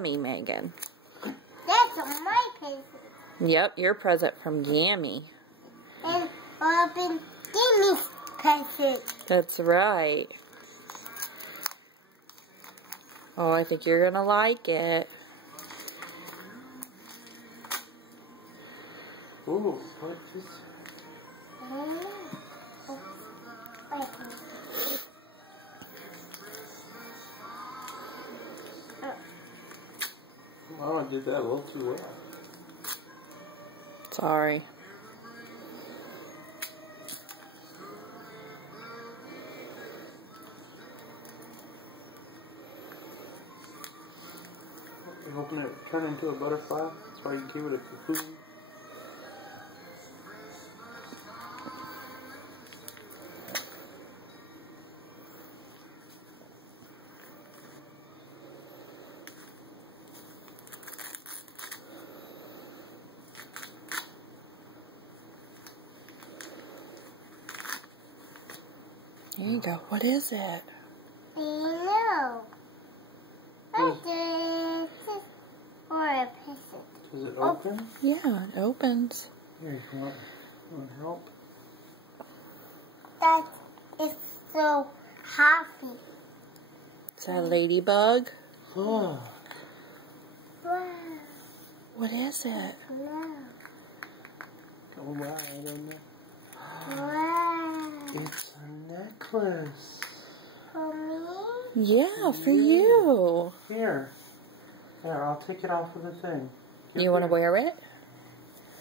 Me, Megan. That's my present. Yep, your present from Gammy. And Robin Gammy's present. That's right. Oh, I think you're gonna like it. Ooh, what is... Mama did that a little too well. Sorry. You're hoping it turn into a butterfly? That's why you gave it a cocoon? Here you go. What is it? No. What is this for a present? Does it open? Yeah, it opens. Here, you want help? That is so happy. Is that a ladybug? Look. Wow. What is it? Wow. Go wide on there. Wow. It's a necklace. For me? Yeah, for you. Here. Here, I'll take it off of the thing. You want to wear it?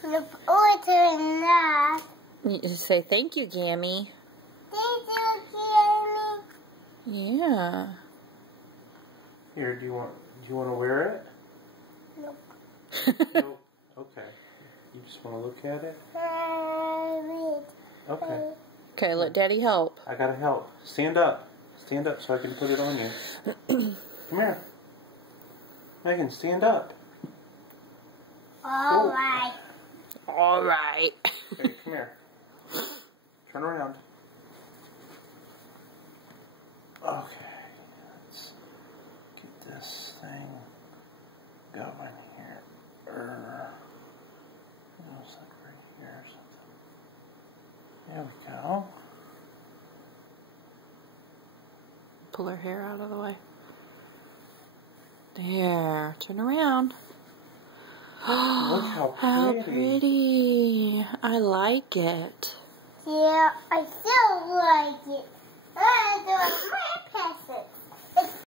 Look over enough. You just say thank you, Gammy. Thank you, Jamie. Yeah. Here, do you want to wear it? Nope. Nope. Okay. You just want to look at it? Okay. Okay, let Daddy help. I gotta help. Stand up. Stand up so I can put it on you. Come here. Megan, stand up. All right. All right. Okay, come here. Turn around. Okay. Let's get this thing going here. Looks like right here or something. There we go. Pull her hair out of the way. There. Turn around. Look how pretty. How pretty. I like it. Yeah, I still like it. I do my present.